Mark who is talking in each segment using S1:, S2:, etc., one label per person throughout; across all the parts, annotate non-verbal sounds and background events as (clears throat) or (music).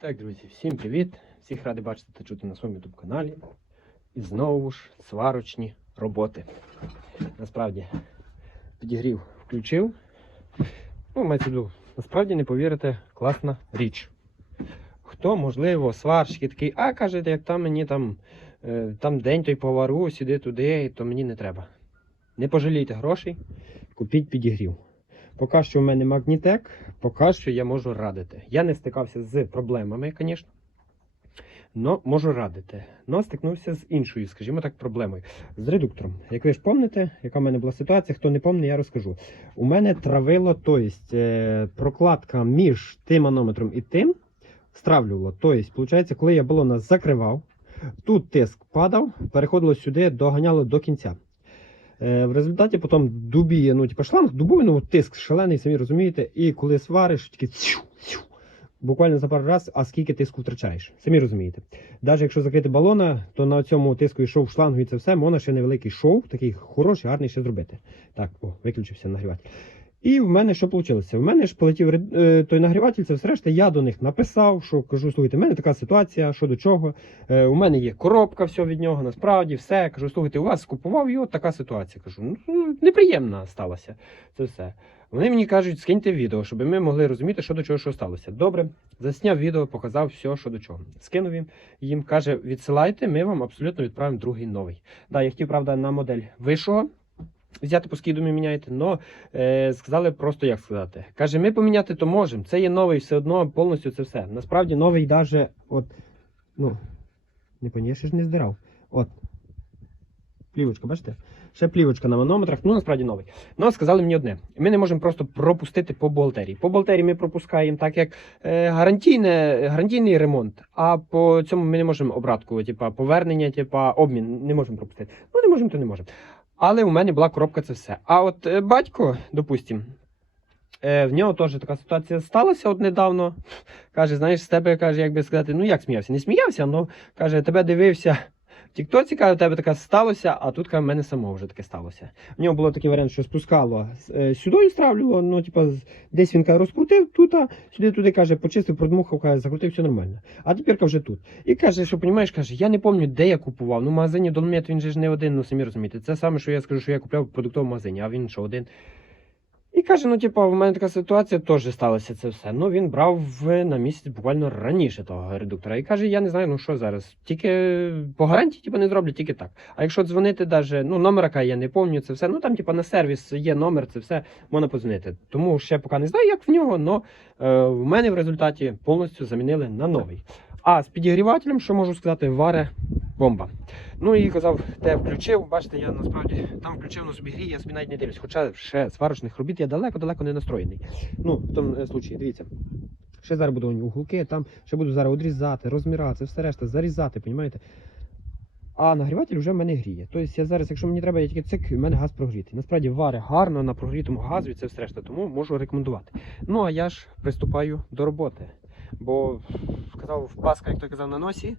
S1: Так, друзі, всім привіт! Всіх радий бачити та чути на своєму youtube каналі. І знову ж сварочні роботи. Насправді, підігрів включив. Ну, мається виду, насправді не повірите, класна річ. Хто, можливо, сварщики такий, а каже, як там мені там, е, там день той повару, сюди туди, то мені не треба. Не пожалійте грошей, купіть підігрів. Поки що в мене магнітек, поки що я можу радити. Я не стикався з проблемами, звісно. Но можу радити. Но стикнувся з іншою, скажімо так, проблемою. З редуктором. Як ви ж пам'ятаєте, яка в мене була ситуація, хто не пам'ятає, я розкажу. У мене травило, тобто е, прокладка між тим манометром і тим стравлювало. Тобто, виходить, коли я балона закривав, тут тиск падав, переходило сюди, доганяло до кінця. Е, В результаті потім дубіє, ну, типу шланг дубовий, ну, тиск шалений, самі розумієте, і коли свариш, тільки цю, цю, буквально за пару разів, а скільки тиску втрачаєш. Самі розумієте. Навіть якщо закрити балона, то на цьому тиску і шов шлангу і це все, можна ще невеликий шов, такий хороший, гарний ще зробити. Так, о, виключився нагріватель. І в мене що вийшло? В мене ж полетів е, той нагріватель, це все решта. Я до них написав, що кажу, слухайте, в мене така ситуація, що до чого. Е, у мене є коробка, все від нього, насправді, все. Кажу, слухайте, у вас скупував його така ситуація. Кажу, ну неприємна сталася. Це все. Вони мені кажуть, скиньте відео, щоб ми могли розуміти, що до чого що сталося. Добре, засняв відео, показав все, що до чого. Скинув їм, їм каже, відсилайте, ми вам абсолютно відправимо другий новий. Да, я хотів, правда, на модель вищого. Взяти по скидумі міняєте, але е, сказали просто як сказати. Каже, ми поміняти то можемо. Це є новий, все одно повністю це все. Насправді новий даже, от, ну, не поні, ж не здирав. От. Плівочка, бачите? Ще плівочка на манометрах, ну насправді новий. Ну, сказали мені одне: ми не можемо просто пропустити по бухгалтерії. По бухгалтерії ми пропускаємо так, як е, гарантійне, гарантійний ремонт, а по цьому ми не можемо обратку, типа повернення, типа обмін не можемо пропустити. Ну, не можемо, то не можемо. Але у мене була коробка, це все. А от е, батько, допустим, е, в нього теж така ситуація сталася от недавно. Каже, знаєш, з тебе каже, як би сказати, ну як сміявся? Не сміявся, але каже, тебе дивився. Тіктоці каже, у тебе таке сталося, а тут каже, в мене самого вже таке сталося. В нього було такий варіант, що спускало е, сюди стравлювало, ну, типа, десь він каже, розкрутив тут, а сюди туди каже, почистив, продмухав, каже, закрутив, все нормально. А тепер вже тут. І каже, що розумієш, каже, я не пам'ятаю, де я купував. Ну, в магазині Долмет він же ж не один, ну самі розумієте. Це саме, що я скажу, що я купляв в продуктовому магазині, а він що один. І каже, ну, типу, в мене така ситуація теж сталося це все. Ну, він брав на місяць буквально раніше того редуктора. І каже, я не знаю, ну що зараз. Тільки по гарантії, типу, не зроблять, тільки так. А якщо дзвонити, даже, ну, номера я не пам'ятаю, це все. Ну там, типу, на сервіс є номер, це все можна подзвонити. Тому ще поки не знаю, як в нього, але в мене в результаті повністю замінили на новий. А з підігрівателем, що можу сказати, варе бомба. Ну і казав, те включив. Бачите, я насправді там включив на собі грій, я собі навіть не дивлюсь. Хоча ще сварочних робіт я далеко-далеко не настроєний. Ну, в тому е, случаї, дивіться. Ще зараз буду уголки, там ще буду зараз одрізати, розмірати, все решта, зарізати, понімаєте? А нагріватель вже в мене гріє. Тобто я зараз, якщо мені треба, я тільки цик, в мене газ прогрітий. Насправді вари гарно на прогрітому газу і це все решта, тому можу рекомендувати. Ну а я ж приступаю до роботи. Бо казав, паска, як той казав, на носі.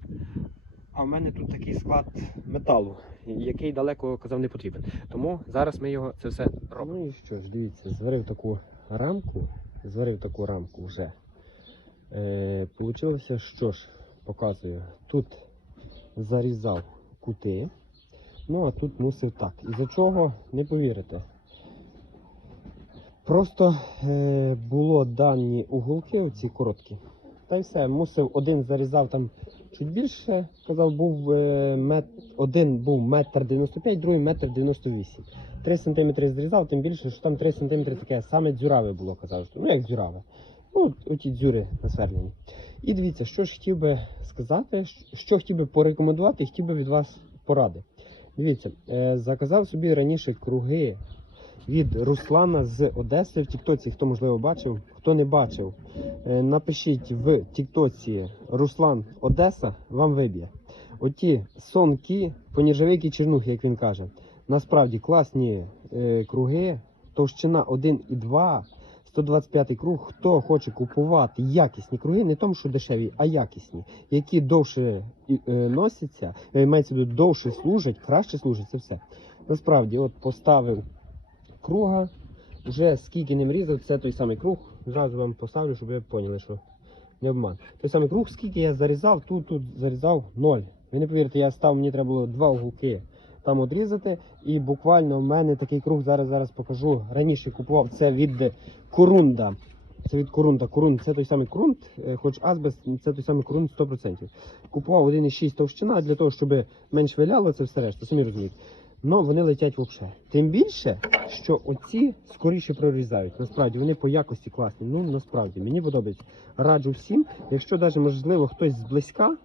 S1: А в мене тут такий склад металу, який далеко казав не потрібен. Тому зараз ми його це все робимо. Ну і що ж, дивіться, зварив таку рамку, зварив таку рамку вже. Е, Получилося, що ж, показую. Тут зарізав кути. Ну, а тут мусив так. Із-за чого не повірите. Просто е, було дані уголки, оці короткі. Та й все, мусив один зарізав там чуть більше. Казав, був е, мет, один був метр 95, другий метр 98. 3 см зрізав, тим більше, що там 3 см таке саме дзюраве було, казав. Що, ну як дзюраве. Ну, оті дзюри насверлені. І дивіться, що ж хотів би сказати, що хотів би порекомендувати, хотів би від вас поради. Дивіться, е, заказав собі раніше круги від Руслана з Одеси в Тіктоці. Хто можливо бачив, хто не бачив, е, напишіть в Тіктоці Руслан Одеса, вам виб'є. Оті сонки по нержавейки чернухи, як він каже. Насправді класні е, круги, товщина 1,2, 125 круг. Хто хоче купувати якісні круги, не тому, що дешеві, а якісні, які довше е, носяться, е, мається довше служать, краще служать, це все. Насправді, от поставив круга, вже скільки ним різав, це той самий круг. Зразу вам поставлю, щоб ви поняли, що не обман. Той самий круг, скільки я зарізав, тут, тут зарізав ноль. Ви не повірите, я став, мені треба було два уголки там одрізати. І буквально в мене такий круг зараз зараз покажу. Раніше купував це від Корунда. Це від Корунда. Корунд це той самий корунд, е, хоч азбест це той самий корунд 100%. Купував 1,6 товщина для того, щоб менш виляло це все решта, самі розумієте. Но вони летять взагалі. Тим більше, що оці скоріше прорізають. Насправді вони по якості класні. Ну насправді мені подобається. Раджу всім, якщо навіть можливо хтось зблизька,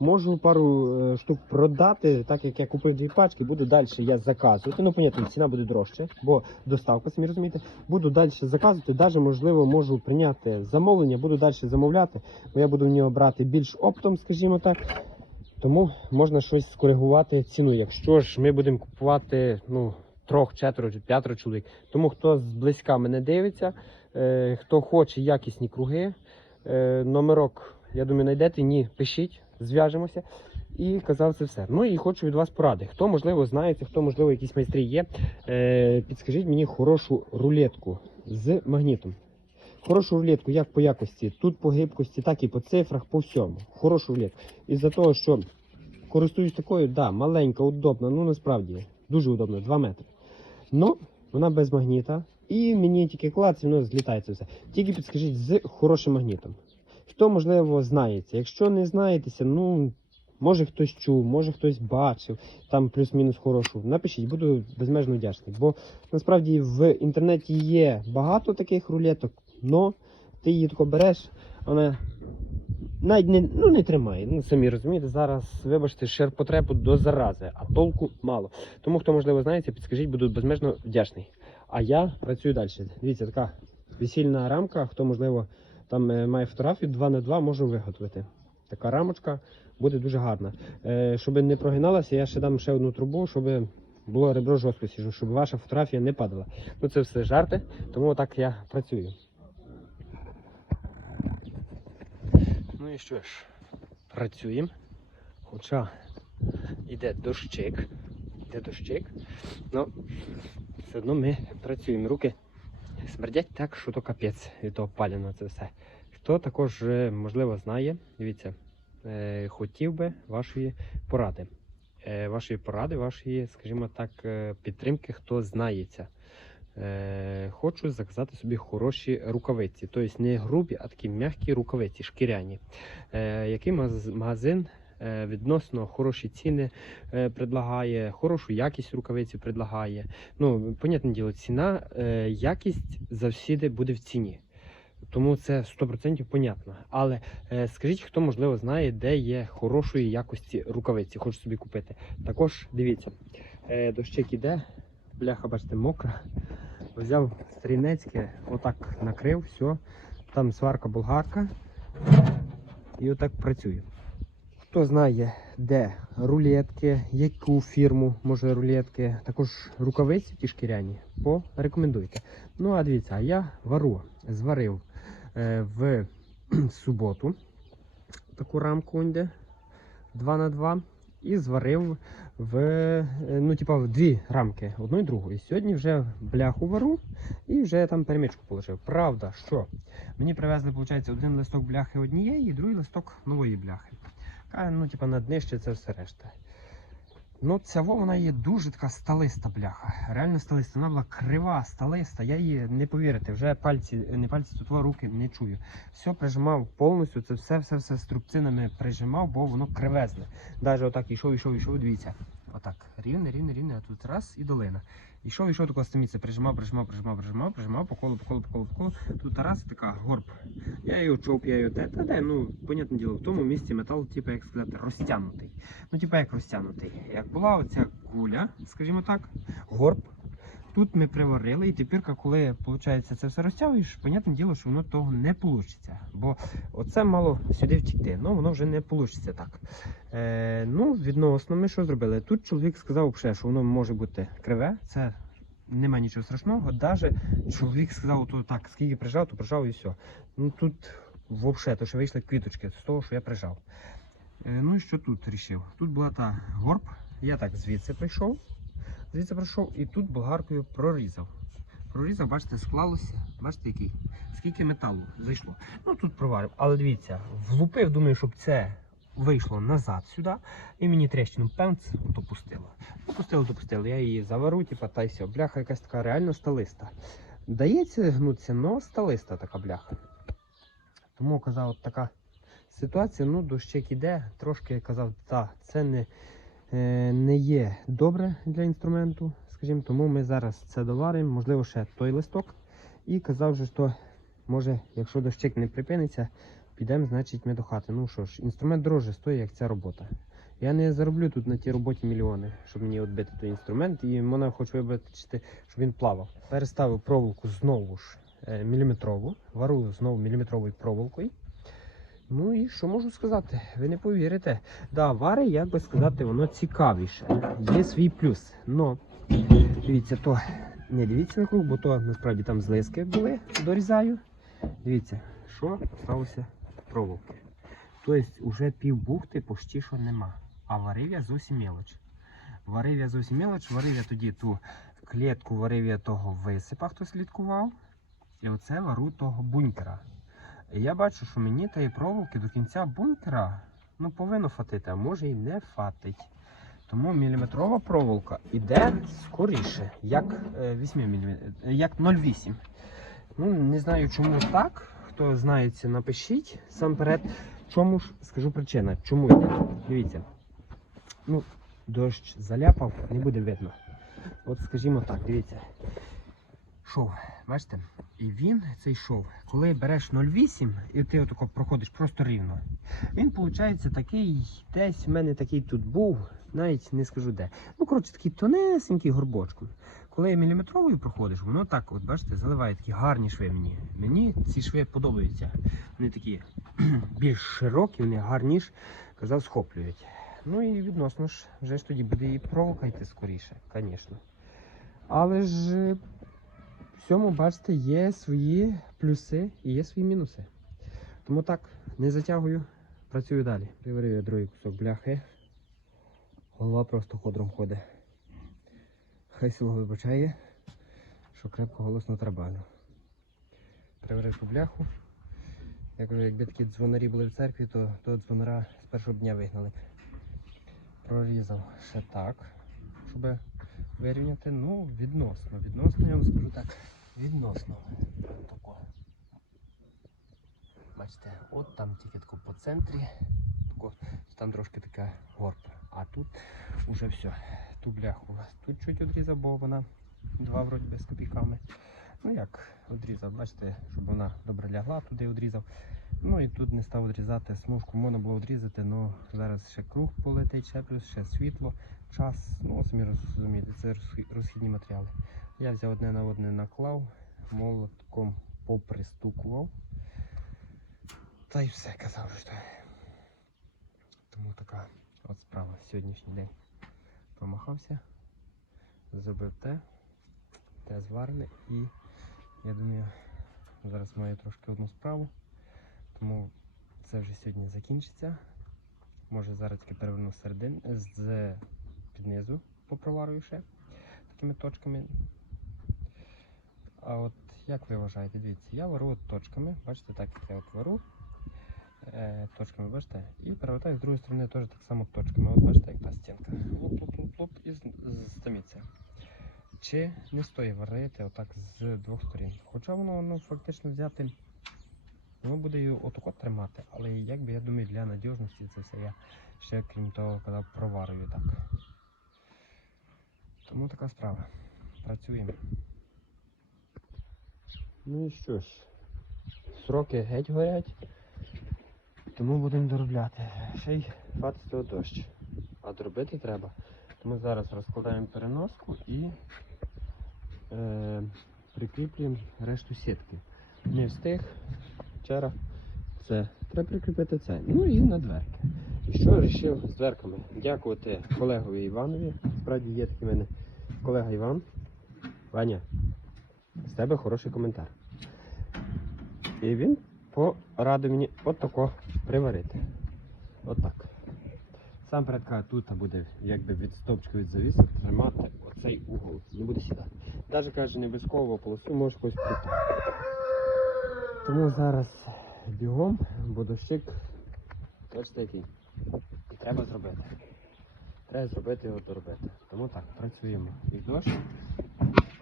S1: можу пару е, штук продати, так як я купив дві пачки, буду далі я заказувати. Ну, понятно, ціна буде дорожче, бо доставка, самі розумієте. Буду далі заказувати, навіть можливо можу прийняти замовлення, буду далі замовляти, бо я буду в нього брати більш оптом, скажімо так. Тому можна щось скоригувати ціну. Якщо ж ми будемо купувати ну, трьох, четверо чи п'ятеро чоловік. Тому хто зблизька мене дивиться, е, хто хоче якісні круги, е, номерок, я думаю, знайдете, ні, пишіть, зв'яжемося. І казав це все. Ну і хочу від вас поради. Хто, можливо, знається, хто, можливо, якісь майстри є. Е, підскажіть мені хорошу рулетку з магнітом. Хорошу рулетку як по якості, тут по гибкості, так і по цифрах, по всьому. Хорошу рулетку. Із-за того, що користуюсь такою, да, маленька, удобна, ну насправді дуже удобна, 2 метри. Ну, вона без магніта. І мені тільки клац, і воно злітає це все. Тільки підскажіть з хорошим магнітом. Хто, можливо, знається. Якщо не знаєтеся, ну може хтось чув, може хтось бачив, там плюс-мінус хорошу. Напишіть, буду безмежно вдячний. Бо насправді в інтернеті є багато таких рулеток, но ти її тако береш, вона навіть не, ну, не тримає. Ну, самі розумієте, зараз, вибачте, ширпотребу до зарази, а толку мало. Тому, хто, можливо, знається, підскажіть, буду безмежно вдячний. А я працюю далі. Дивіться, така весільна рамка, хто, можливо, там е, має фотографію 2 на 2 можу виготовити. Така рамочка буде дуже гарна. Е, щоб не прогиналася, я ще дам ще одну трубу, щоб було ребро жорсткості, щоб ваша фотографія не падала. Ну це все жарти, тому так я працюю. Ну і що ж, працюємо. Хоча йде дощик, йде дощик, ну все одно ми працюємо. Руки смердять так, що то капець від того паляного це все. Хто також, можливо, знає, дивіться, е, хотів би вашої поради. Е, вашої поради, вашої, скажімо так, е, підтримки, хто знається. Е, хочу заказати собі хороші рукавиці. Тобто не грубі, а такі м'які рукавиці, шкіряні. Е, який магазин е, відносно хороші ціни е, предлагає, хорошу якість рукавиці предлагає. Ну, понятне діло, ціна, якість завжди буде в ціні. Тому це 100% понятно. Але е, скажіть, хто можливо знає, де є хорошої якості рукавиці, хочу собі купити. Також дивіться, е, дощик іде, бляха, бачите, мокра. Взяв стрінецьке, отак накрив, все. Там сварка болгарка. І отак працює. Хто знає, де рулетки, яку фірму може рулетки, також рукавиці ті шкіряні, порекомендуйте. Ну, а дивіться, я вару, зварив е, в суботу таку рамку йде 2 на 2 і зварив в, е, ну, типа, в дві рамки, одну і другу. І сьогодні вже бляху вару і вже там перемичку положив. Правда, що мені привезли, виходить, один листок бляхи однієї і другий листок нової бляхи. А ну, типа, на днище це все решта. Ну, ця во, вона є дуже така сталиста бляха. Реально сталиста. Вона була крива, сталиста. Я її не повірите, вже пальці, не пальці, тут руки не чую. Все прижимав повністю, це все, все, все струбцинами прижимав, бо воно кривезне. Навіть отак ішов, ішов, ішов, дивіться. Отак. Рівне, рівне, рівне, а тут раз і долина. Ішов, йшов тако стаміться, прижимав, прижимав, прижимав, прижимав, прижимав, по колу, по колу, по колу, по колу. Тут раз така горб. Я його чоп, я її те, та де, ну, понятне діло, в тому місці метал, типу, як сказати, розтягнутий. Ну, типу, як розтягнутий. Як була оця куля, скажімо так, горб. Тут ми приварили, і тепер, коли виходить, це все розтягуєш, понятне діло, що воно того не вийде. Бо оце мало сюди втікти, ну воно вже не вийде так. Е, ну, відносно, ми що зробили? Тут чоловік сказав, що воно може бути криве, це нема нічого страшного. Даже чоловік сказав, то так, скільки прижав, то прижав і все. Ну тут взагалі, то що вийшли квіточки з того, що я прижав. Е, ну і що тут рішив? Тут була та горб, я так звідси прийшов, звідси прийшов і тут болгаркою прорізав. Прорізав, бачите, склалося. Бачите, який? Скільки металу зайшло. Ну тут проварив. Але дивіться, влупив, думаю, щоб це вийшло назад сюди. І мені трещину пенц ото пустило. Ну, пустило, то пустило. Я її завару, типа, та й все. Бляха якась така реально сталиста. Дається гнутися, але сталиста така бляха. Тому казав, така ситуація, ну, дощик іде, трошки казав, та, це не, не є добре для інструменту, скажімо, тому ми зараз це доваримо, можливо, ще той листок. І казав, що може, якщо дощик не припиниться, підемо, значить, ми до хати. Ну що ж, інструмент дороже стоїть, як ця робота. Я не зароблю тут на тій роботі мільйони, щоб мені відбити той інструмент, і мене хочу вибачити, щоб він плавав. Переставив проволоку знову ж е, міліметрову, вару знову міліметровою проволокою. Ну і що можу сказати? Ви не повірите. Да, вари, як би сказати, воно цікавіше. Є свій плюс. Но дивіться, то не дивіться на круг, бо то насправді там злиски були, дорізаю. Дивіться, що сталося проволоки. Тобто вже пів бухти почти що нема. А варив я зовсім мелоч. Варив я зовсім мелоч, варив я тоді ту клітку, варив я того висипа, хто слідкував. І оце вару того бункера. Я бачу, що мені тієї проволоки до кінця бункера ну, повинно фатити, а може і не фатить. Тому міліметрова проволока йде скоріше, як е, 8 мм, як 0,8. Ну, не знаю, чому так. Хто знається, напишіть. Сам перед. Чому ж скажу причина, чому йде? Дивіться. Ну, дощ заляпав, не буде видно. От скажімо так, дивіться. Шов, бачите? І він, цей шов, коли береш 0,8 і ти отако проходиш просто рівно, він виходить такий, десь в мене такий тут був, навіть не скажу де. Ну, коротше, такий тонесенький горбочком. Коли міліметровою проходиш, воно так, от бачите, заливає такі гарні шви мені. Мені ці шви подобаються. Вони такі (clears throat) більш широкі, вони гарніш, казав, схоплюють. Ну і відносно ж, вже ж тоді буде і проволока йти скоріше, звісно. Але ж в цьому, бачите, є свої плюси і є свої мінуси. Тому так, не затягую, працюю далі. Приварив я другий кусок бляхи. Голова просто ходром ходить. Хай село вибачає, що крепко голосно тарабану. Приварив ту бляху. Я кажу, якби такі дзвонарі були в церкві, то того дзвонара з першого дня вигнали. б. Прорізав ще так, щоб вирівняти. Ну, відносно. Відносно, я вам скажу так. Відносно. Тако. Бачите, от там тільки по центрі. Тако, там трошки така горб. А тут уже все. Ту бляху тут чуть відрізав, бо вона два вроді би з копійками. Ну як відрізав, бачите, щоб вона добре лягла, туди відрізав. Ну і тут не став відрізати смужку, можна було відрізати, але зараз ще круг полетить, ще плюс, ще світло, час. Ну, самі розумієте, це розхідні матеріали. Я взяв одне на одне наклав, молотком попристукував. Та й все казав, що. Тому така от справа сьогоднішній день. Помахався, зробив те, те зварене і я думаю, зараз маю трошки одну справу. Тому це вже сьогодні закінчиться. Може зараз тільки переверну середин з піднизу попроварую ще такими точками. А от як ви вважаєте, дивіться, я вару точками, бачите, так як я от вару е, точками, бачите, і перевертаю з другої сторони теж так само точками. От бачите, як та стінка. Луп-луп-луп-луп і стаміться. Чи не стоїть варити отак з двох сторін? Хоча воно ну, фактично взяти, воно буде її отако тримати, але якби я думаю, для надіжності це все я ще крім того, коли проварюю так. Тому така справа. Працюємо. Ну і що ж, сроки геть горять, тому будемо доробляти. Ще й фати того дощ. А доробити треба. Тому зараз розкладаємо переноску і е, прикріплюємо решту сітки. Не встиг. Вчора це треба прикріпити це. Ну і на дверки. І що вирішив з дверками? Дякувати колегові Іванові. Справді є такий мене колега Іван. Ваня, з тебе хороший коментар. І він порадив мені от тако приварити. От так. Сам перед каже, тут буде якби від стовпчика від завісу тримати от в цей угол. Не буде сідати. Навіть каже, не обов'язково полосу можеш когось прийти. Тому зараз бігом, бо дощик бачите який. І треба зробити. Треба зробити його доробити. Тому так, працюємо. І дощ.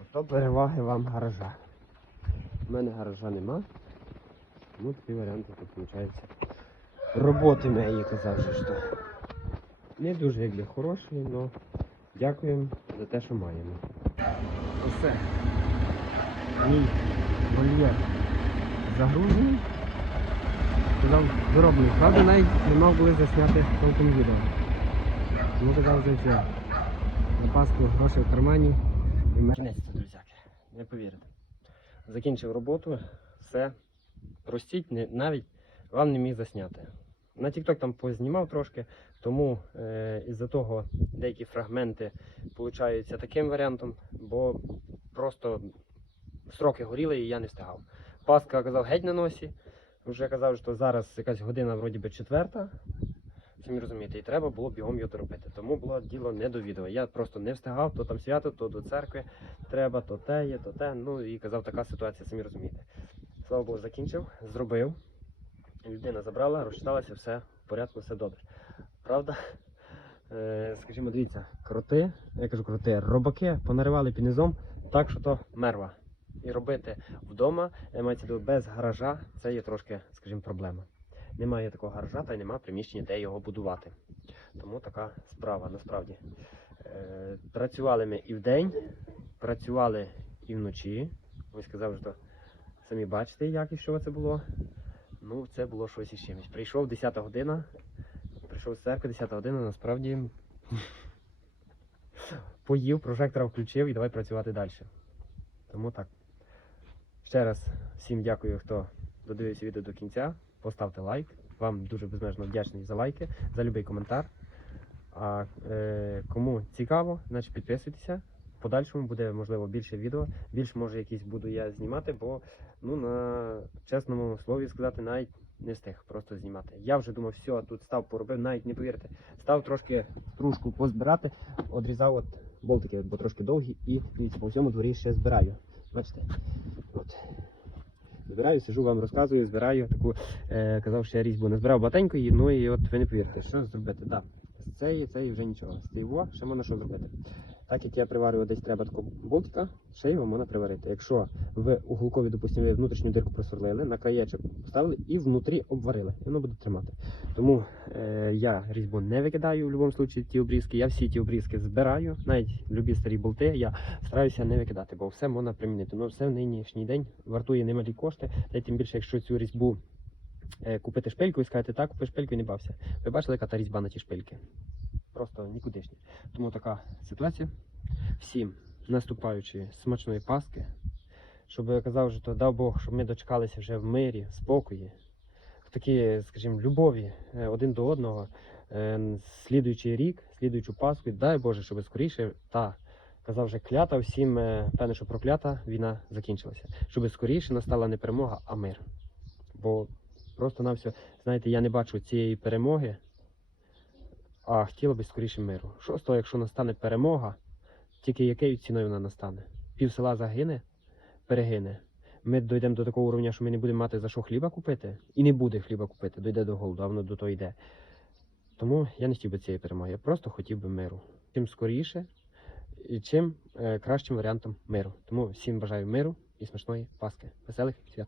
S1: Ото переваги вам гаража. У мене гаража нема. Тому такі варіанти тут виходить. Роботи моєї казав, же, що не дуже якби хороший, але дякуємо за те, що маємо. Оце. Мій вольєр загружений. Казав, виробний. Правда, навіть не мав коли засняти толком відео. Тому казав вже все. На Пасху в кармані і мернеться, друзяки. Не повірите. Закінчив роботу, все. Простіть, не, навіть вам не міг засняти. На TikTok там познімав трошки, тому е, із-за того деякі фрагменти получаються таким варіантом, бо просто сроки горіли і я не встигав. Паска казав геть на носі. Вже казав, що зараз якась година вроді би четверта. Самі розумієте, і треба було бігом його доробити. Тому було діло не до відео. Я просто не встигав, то там свято, то до церкви треба, то те є, то те. Ну і казав, така ситуація, самі розумієте. Слава Богу, закінчив, зробив. Людина забрала, розчиталася, все в порядку, все добре. Правда? Е, скажімо, дивіться, кроти, я кажу кроти, робаки понаривали під низом, так що то мерва. І робити вдома, мається без гаража, це є трошки, скажімо, проблема. Немає такого гаража та й немає приміщення, де його будувати. Тому така справа насправді. Е, працювали ми і вдень, працювали і вночі. Ось сказав, що самі бачите, як і що це було. Ну, це було щось із чимось. Прийшов 10 година, прийшов з церкви, 10 година, насправді (laughs) поїв, прожектора включив і давай працювати далі. Тому так. Ще раз всім дякую, хто додивився відео до кінця. Поставте лайк. Вам дуже безмежно вдячний за лайки, за будь-який коментар. А е, кому цікаво, значить підписуйтеся. В подальшому буде можливо більше відео. Більше може якісь буду я знімати, бо ну на чесному слові сказати, навіть не встиг просто знімати. Я вже думав, все, тут став поробив, навіть не повірите. Став трошки стружку позбирати, одрізав от болтики, бо трошки довгі, і дивіться, по всьому дворі ще збираю. Бачите? От. Збираю, сижу, вам розказую, збираю таку, е, казав, що я різьбу не збирав її, ну і от ви не повірите, що зробити. Да. З цієї, цієї вже нічого. З цієї ще можна що зробити. Так як я приварював десь треба такого болтика, ще його можна приварити. Якщо ви уголкові, допустимо, внутрішню дирку просверлили, на краєчок поставили і внутрі обварили, і воно буде тримати. Тому е, я різьбу не викидаю в будь-якому випадку ті обрізки. Я всі ті обрізки збираю, навіть любі старі болти, я стараюся не викидати, бо все можна примінити. Ну все в нинішній день вартує немалі кошти, та й тим більше, якщо цю різьбу е, купити шпильку і сказати, так, купи шпильку і не бався. Ви бачили, яка та різьба на ті шпильки? Просто нікудишні. Тому така ситуація. Всім наступаючої смачної Паски, щоб я казав, що то дав Бог, щоб ми дочекалися вже в мирі, в спокої, в такій, скажімо, любові е, один до одного. Е, Слідуючий рік, слідуючу Пасху, дай Боже, щоб скоріше та казав вже клята всім, е, певне, що проклята війна закінчилася. Щоб скоріше настала не перемога, а мир. Бо просто на все, знаєте, я не бачу цієї перемоги, а хотіло би скоріше миру. Що з того, якщо настане перемога, тільки якою ціною вона настане? Пів села загине, перегине. Ми дійдемо до такого уровня, що ми не будемо мати за що хліба купити, і не буде хліба купити, дійде до голоду, а воно до того йде. Тому я не хотів би цієї перемоги, я просто хотів би миру. Чим скоріше, і чим е, кращим варіантом миру. Тому всім бажаю миру і смачної Паски. Веселих свят.